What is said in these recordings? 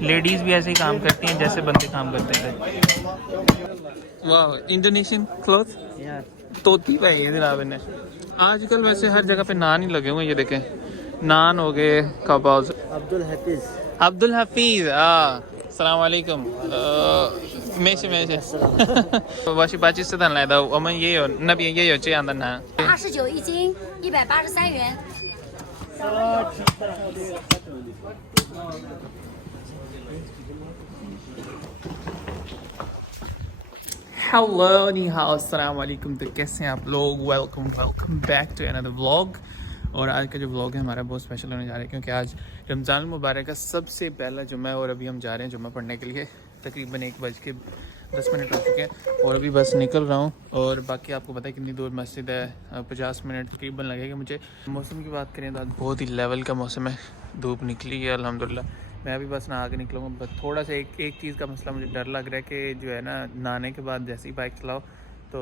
Ladies भी ऐसे ही काम करती हैं जैसे बंदे काम करते थे। वाह, इंडोनेशियन क्लॉथ तोती पाई है जनाब ने। आजकल वैसे हर जगह पे नान ही लगे हुए हैं, ये देखें, नान हो गए, कबाब। अब्दुल हफीज अस्सलाम वालेकुम। मेशे वाशी पाची से तन लादा वमन ये हो नबी ये हो这样的拿89一斤，183元。हेलो नी हाउ अस्सलाम वालेकुम। तो कैसे हैं आप लोग? Welcome back to another vlog. और आज का जो व्लॉग है हमारा बहुत स्पेशल होने जा रहा है क्योंकि आज रमज़ान मुबारक का सबसे पहला जुम्मा है और अभी हम जा रहे हैं जुम्मा पढ़ने के लिए। तकरीबन 1:10 हो चुके हैं और अभी बस निकल रहा हूँ। और बाकी आपको पता है कितनी दूर मस्जिद है, 50 मिनट तकरीबन लगेगा मुझे। मौसम की बात करें तो आज बहुत ही लेवल का मौसम है, धूप निकली है अल्हम्दुलिल्लाह। मैं अभी बस नहा के निकलूँगा, बस थोड़ा सा एक चीज़ का मसला मुझे डर लग रहा है कि जो है ना, नहाने के बाद जैसे ही बाइक चलाओ तो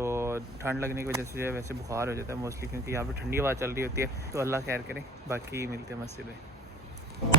ठंड लगने की वजह से जो है वैसे बुखार हो जाता है मोस्टली, क्योंकि यहाँ पे ठंडी हवा चल रही होती है। तो अल्लाह खैर करे, बाकी मिलते हैं मस्जिद में।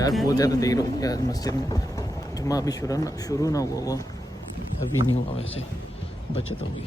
यार बहुत ज़्यादा देर हो गया मस्जिद में, जुम्मा अभी शुरू ना हुआ वो अभी नहीं हुआ, वैसे बचत होगी।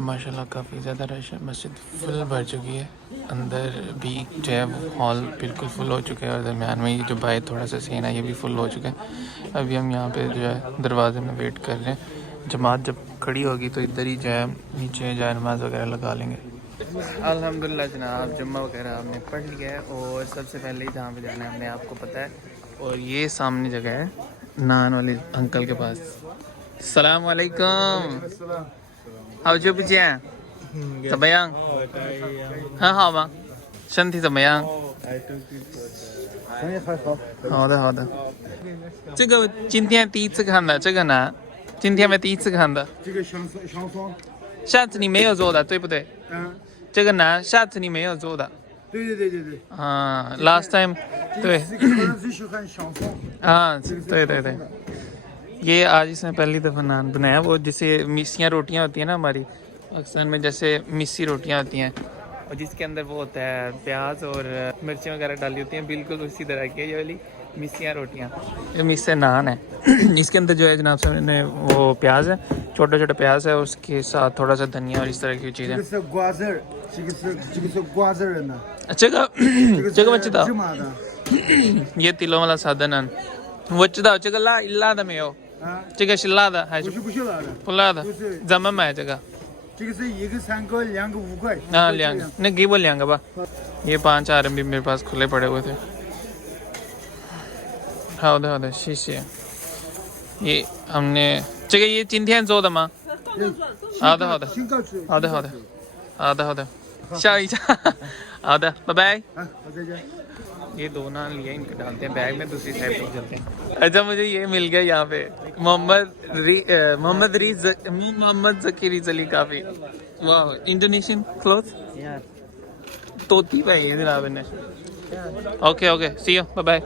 माशाल्लाह काफ़ी ज़्यादा रश है, मस्जिद फुल भर चुकी है। अंदर भी जो है हॉल बिल्कुल फुल हो चुका है और दरमियान में ये जो बाहर थोड़ा सा सीन है ये भी फुल हो चुका है। अभी हम यहाँ पे जो है दरवाजे में वेट कर रहे हैं, जमात जब खड़ी होगी तो इधर ही जो है नीचे जो है नमाज वगैरह लगा लेंगे। अल्हम्दुलिल्लाह जनाब, जुम्मा वगैरह हमने पढ़ लिया है और सबसे पहले ही जहाँ पे जाना है हमने आपको पता है। और ये सामने जगह है नान वाले अंकल के पास। अस्सलाम वालेकुम।好久不见，怎么样？很好吗？身体怎么样？好的好的。这个今天第一次看的，这个呢，今天第一次看的。这个香霜，下次你没有做的，对不对？嗯，这个呢，下次你没有做的。对。啊 ，last time， 对。这个好像最喜欢香霜。हाँ对，ये आज इसने पहली दफ़ा नान बनाया, वो जैसे मिसियाँ रोटियाँ होती हैं ना हमारी पाकिस्तान में, जैसे मिस्सी रोटियाँ होती हैं और जिसके अंदर वो होता है प्याज और मिर्चें वगैरह डाली होती हैं, बिल्कुल उसी तरह की है ये वाली मिसियाँ रोटियाँ। ये मिस्से नान है। इसके अंदर जो है जनाब साहब ने वो प्याज है, छोटा प्याज है, उसके साथ थोड़ा सा धनिया और इस तरह की चीज़ें। ये तिलों वाला सादा नान वच्चदा चगला इल्लादा में हो चगा शिल्लादा है पुलादा जमा में चगा हाँ लियांगा नहीं गी बोल लियांगा बा। ये 5 RMB मेरे पास खुले पड़े हुए थे। हाँ शीशे ये हमने चगा ये चिंथियान जो दमा आधा शाह आधा बाय। ये 2 नान लिए, इनको डालते हैं बैग में, दूसरी साइड पर चलते हैं। अच्छा मुझे ये मिल गया यहाँ पे मोहम्मद जकीर अली काफ़ी। वाह, इंडोनेशियन क्लॉथ तोती पाई है जनाब ने। Okay see you bye.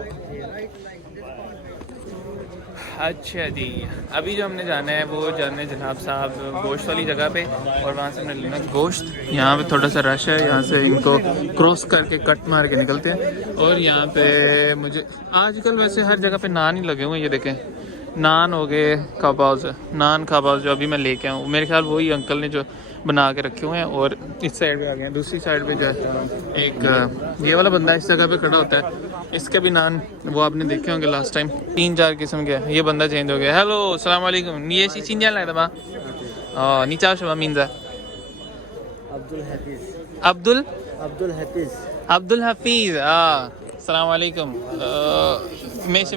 अच्छा जी, अभी जो हमने जाना है वो जाने जनाब साहब गोश्त वाली जगह पे और वहाँ से हमने लेना गोश्त। यहाँ पे थोड़ा सा रश है, यहाँ से इनको क्रॉस करके कट मार के निकलते हैं। और यहाँ पे मुझे आजकल वैसे हर जगह पे नान ही लगे हुए हैं, ये देखें, नान हो गए, कबाब जो अभी मैं लेके आऊँ, मेरे ख्याल वही अंकल ने जो बना के रखे हुए हैं। और इस साइड पे आ गए, दूसरी साइड पे जो है एक ये वाला बंदा इस जगह पे खड़ा होता है, इसके भी नान वो आपने देखे होंगे लास्ट टाइम, 3-4 किस्म के। ये बंदा चेंज हो गया। हेलो अस्सलाम वालेकुम। ये चिंजान लाया था नी चाव शमा मीन्जा Abdul Abdul Hafiz Abdul Hafiz. Assalamu alaikum. Meshe.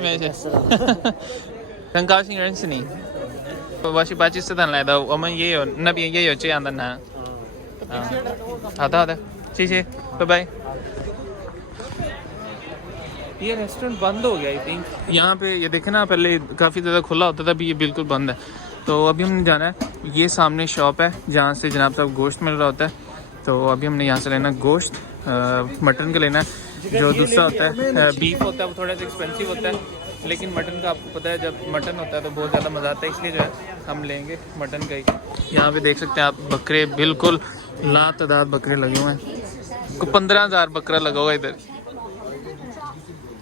很高兴认识你。我是巴基斯坦来的，我们也有那边也有这样的男。好的，谢谢，拜拜。ये restaurant बंद हो गया आई थिंक। यहाँ पे ये देखे ना, पहले काफ़ी ज़्यादा खुला होता था, अभी ये बिल्कुल बंद है। तो अभी हमने जाना है, ये सामने शॉप है जहाँ से जनाब साहब गोश्त मिल रहा होता है। तो अभी हमने यहाँ से लेना गोश्त, मटन का लेना है। जो दूसरा होता है बीफ होता है वो थोड़ा सा एक्सपेंसिव होता है, लेकिन मटन का आपको पता है जब मटन होता है तो बहुत ज़्यादा मज़ा आता है, इसलिए जो है हम लेंगे मटन का ही। यहाँ पे देख सकते हैं आप बकरे, बिल्कुल लातादाद बकरे लगे हुए हैं। 15,000 बकरा लगा हुआ है इधर।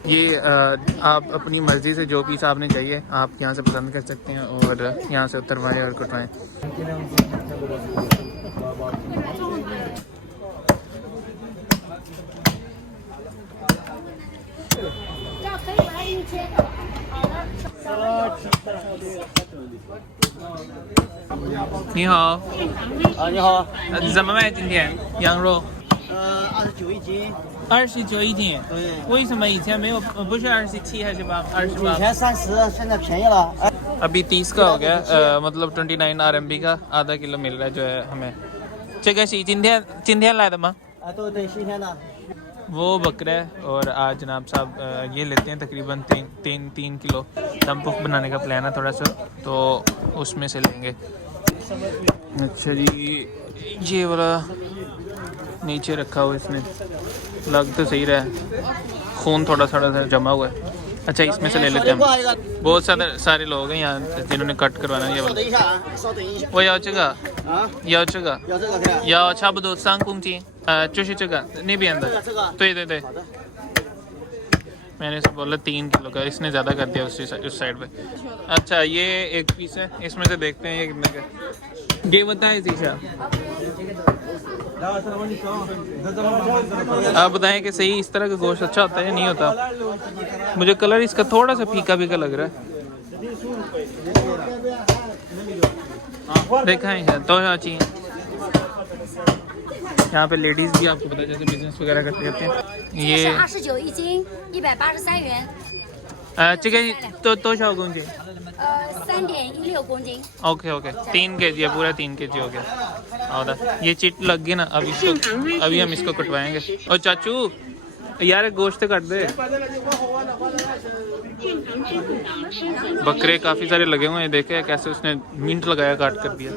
ये आप अपनी मर्ज़ी से जो पीस आपने चाहिए आप यहाँ से पसंद कर सकते हैं और यहाँ से उतरवाएँ और कटवाएँ।你好，你好，怎么卖今天羊肉29一斤， ？29一斤。对，为什么以前没有？不是27还是28？28。以前30，现在便宜了。अभी 30 का हो गया, मतलब 29 RMB का आधा किलो मिल रहा है जो है हमें। 这个是今天来的吗？对，新鲜的。 वो बकरा है और आज जनाब साहब ये लेते हैं तकरीबन 3 किलो। दम पुख बनाने का प्लान है थोड़ा सा, तो उसमें से लेंगे। अच्छा जी, ये वाला नीचे रखा हुआ इसने, लग तो सही रहा है, खून थोड़ा सा जमा हुआ है। अच्छा इसमें से ले लेते हैं हम। बहुत सारे लोग हैं यहाँ जिन्होंने कट करवाना है ये वाला। वो याओ चेगा याओ 差不多3公斤，就是这个那边的，对，मैंने इसे बोला 3 किलो का, इसने ज़्यादा कर दिया उस साइड पे। अच्छा ये एक पीस है, इसमें से देखते हैं ये कितने का। ये बताएं शीशा, आप बताएं कि सही इस तरह का गोश्त अच्छा होता है या नहीं होता। मुझे कलर इसका थोड़ा सा फीका लग रहा है। देखा है तो चाहिए। यहाँ पे लेडीज भी आपको पता है जैसे बिजनेस वगैरह करते रहते हैं। ये 29一斤，183元。这个多少公斤3.16公斤。 ओके 3 kg है, पूरा 3 kg हो गया। और ये चिट लग गई ना, अभी हम इसको कटवाएंगे। और चाचू यार गोश्त काट दे। बकरे काफ़ी सारे लगे हुए हैं, देखे कैसे उसने मिनट लगाया काट कर दिया।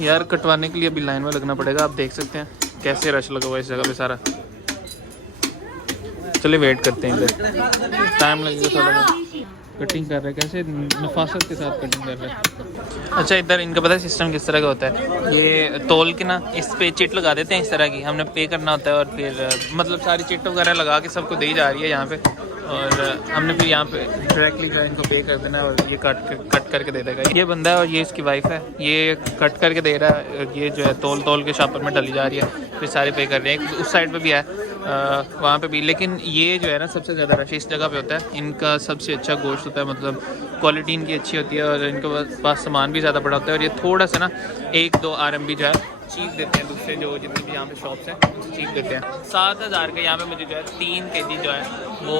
यार कटवाने के लिए अभी लाइन में लगना पड़ेगा। आप देख सकते हैं कैसे रश लगा हुआ है इस जगह पे सारा। चलिए वेट करते हैं, इधर टाइम लगेगा थोड़ा सा। कटिंग कर रहा है, कैसे नफासत के साथ कटिंग कर रहा है। अच्छा इधर इनका पता है सिस्टम किस तरह का होता है। ये तोल के ना इस पे चिट लगा देते हैं इस तरह की, हमने पे करना होता है और फिर मतलब सारी चिट वगैरह लगा के सबको दी जा रही है यहाँ पे, और हमने फिर यहाँ पे डायरेक्टली जो है इनको पे कर देना है और ये कट करके दे देगा। ये बंदा है और ये इसकी वाइफ है, ये कट करके दे रहा है, ये जो है तोल के शॉपर में डाली जा रही है, फिर सारे पे कर रहे हैं। उस साइड पे भी है, वहाँ पे भी, लेकिन ये जो है ना सबसे ज़्यादा रश इस जगह पे होता है। इनका सबसे अच्छा गोश्त होता है, मतलब क्वालिटी इनकी अच्छी होती है और इनके पास सामान भी ज़्यादा पड़ा होता है। और ये थोड़ा सा ना 1-2 RMB जो है चीप देते हैं दूसरे जो जितनी भी यहाँ पे शॉप्स हैं उनसे चीप देते हैं। 7,000 का यहाँ पे मुझे जो है 3 kg जो है वो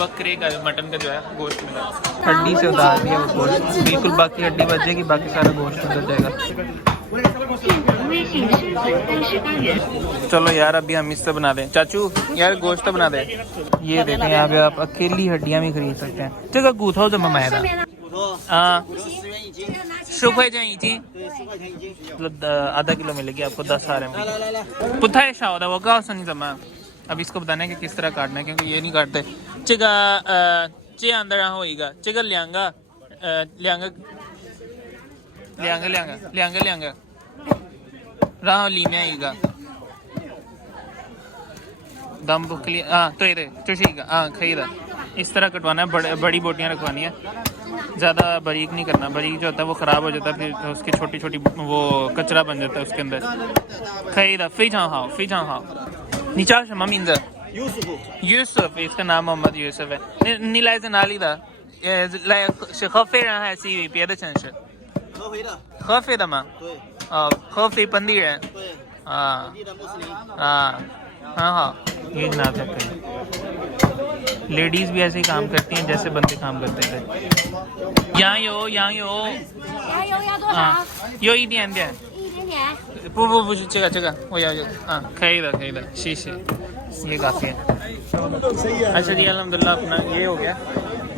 बकरे का मटन का जो है गोश्त मिला। हड्डी से उतार दिया वो गोश्त, बिल्कुल बाकी हड्डी बच जाएगी, बाकी सारा गोश्त उतर जाएगा। चलो यार अभी हम इससे बना दें। चाचू यार गोश्त बना दे। ये देखें यहाँ पे आप अकेली हड्डियाँ भी खरीद सकते हैं। चलो गूथा तो मैं था 10块钱一斤， मतलब आधा किलो मिलेगी आपको 10 RMB। पुथा है शाह होता है वो का नहीं जमा। अब इसको बताना है कि किस तरह काटना है, क्योंकि ये नहीं काटते। चिगा चे अंदर होगा चिगा लियांगा राह लीमे आएगा दम बुकली। हाँ तो ये ठीक है, खरीदा इस तरह कटवाना है। बड़ी बोटियाँ रखवानी है, ज़्यादा बारीक नहीं करना। बारीक जो होता है वो ख़राब हो जाता है, फिर उसकी छोटी छोटी वो कचरा बन जाता है उसके अंदर। खरीदा非常好 你叫什么名字 Yusuf इसका नाम मोहम्मद यूसुफ है।你来自哪里的？来是合肥人还是别的城市？合肥的吗？对。合肥本地人。对。हाँ हाँ, ये जनाब चेक करें, लेडीज़ भी ऐसे ही काम करती हैं जैसे बंदे काम करते थे। यहाँ यो 加油要多少？ हाँ यो 一点点，一点点。不是这个我要可以的，谢谢，ये काफ़ी है। अच्छा जी अल्हम्दुलिल्लाह अपना ये हो गया,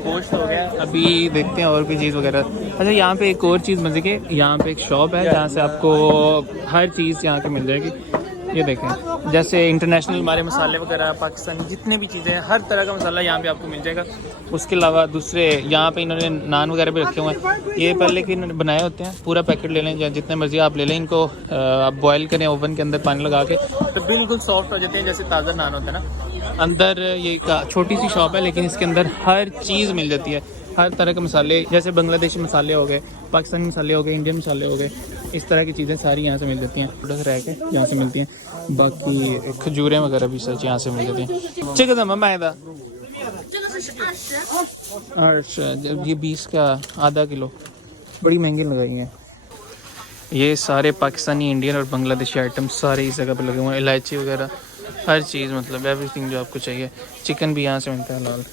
गोश्त हो गया। अभी देखते हैं और कोई चीज़ वगैरह। अच्छा यहाँ पे एक और चीज़ मज़े की, यहाँ पे एक शॉप है जहाँ से आपको हर चीज़ यहाँ की मिल जाएगी। ये देखें, जैसे इंटरनेशनल हमारे मसाले वगैरह, पाकिस्तानी जितने भी चीज़ें हैं, हर तरह का मसाला यहाँ पे आपको मिल जाएगा। उसके अलावा दूसरे यहाँ पे इन्होंने नान वगैरह भी रखे हुए हैं। ये पहले के इन्होंने बनाए होते हैं, पूरा पैकेट ले लें या जितने मर्जी आप ले लें। इनको आप बॉयल करें ओवन के अंदर पानी लगा के, तो बिल्कुल सॉफ्ट हो जाते हैं जैसे ताज़ा नान होता है ना। अंदर ये छोटी सी शॉप है लेकिन इसके अंदर हर चीज़ मिल जाती है, हर तरह के मसाले, जैसे बांग्लादेशी मसाले हो गए, पाकिस्तानी मसाले हो गए, इंडियन मसाले हो गए, इस तरह की चीज़ें सारी यहाँ से मिल जाती हैं। प्रोडक्ट रह के यहाँ से मिलती हैं, बाकी खजूरें वगैरह भी सच यहाँ से मिल जाती हैं। चेक था मैं था 这个是20。 अच्छा, जब ये 20 का आधा किलो, बड़ी महंगी लगाई हैं। ये सारे पाकिस्तानी, इंडियन और बांग्लादेशी आइटम सारे इस जगह पे लगे हुए हैं। इलायची वगैरह हर चीज़, मतलब एवरीथिंग जो आपको चाहिए। चिकन भी यहाँ से मिलता है हलाल,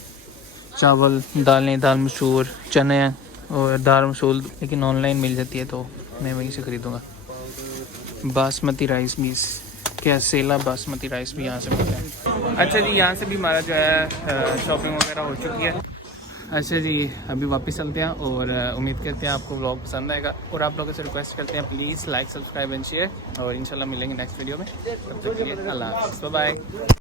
चावल, दालें, दाल मसूर, चने और दाल मसूर, लेकिन ऑनलाइन मिल जाती है तो मैं वहीं से ख़रीदूँगा। बासमती राइस भी, क्या सेला बासमती राइस भी यहाँ से मिलता है। अच्छा जी, यहाँ से भी हमारा जो है शॉपिंग वगैरह हो चुकी है। अच्छा जी, अभी वापस चलते हैं और उम्मीद करते हैं आपको व्लॉग पसंद आएगा। और आप लोगों से रिक्वेस्ट करते हैं please like, subscribe and share, और इंशाल्लाह मिलेंगे नेक्स्ट वीडियो में। तब तक के लिए अल्लाह हाफ़िज़, बाय बाय।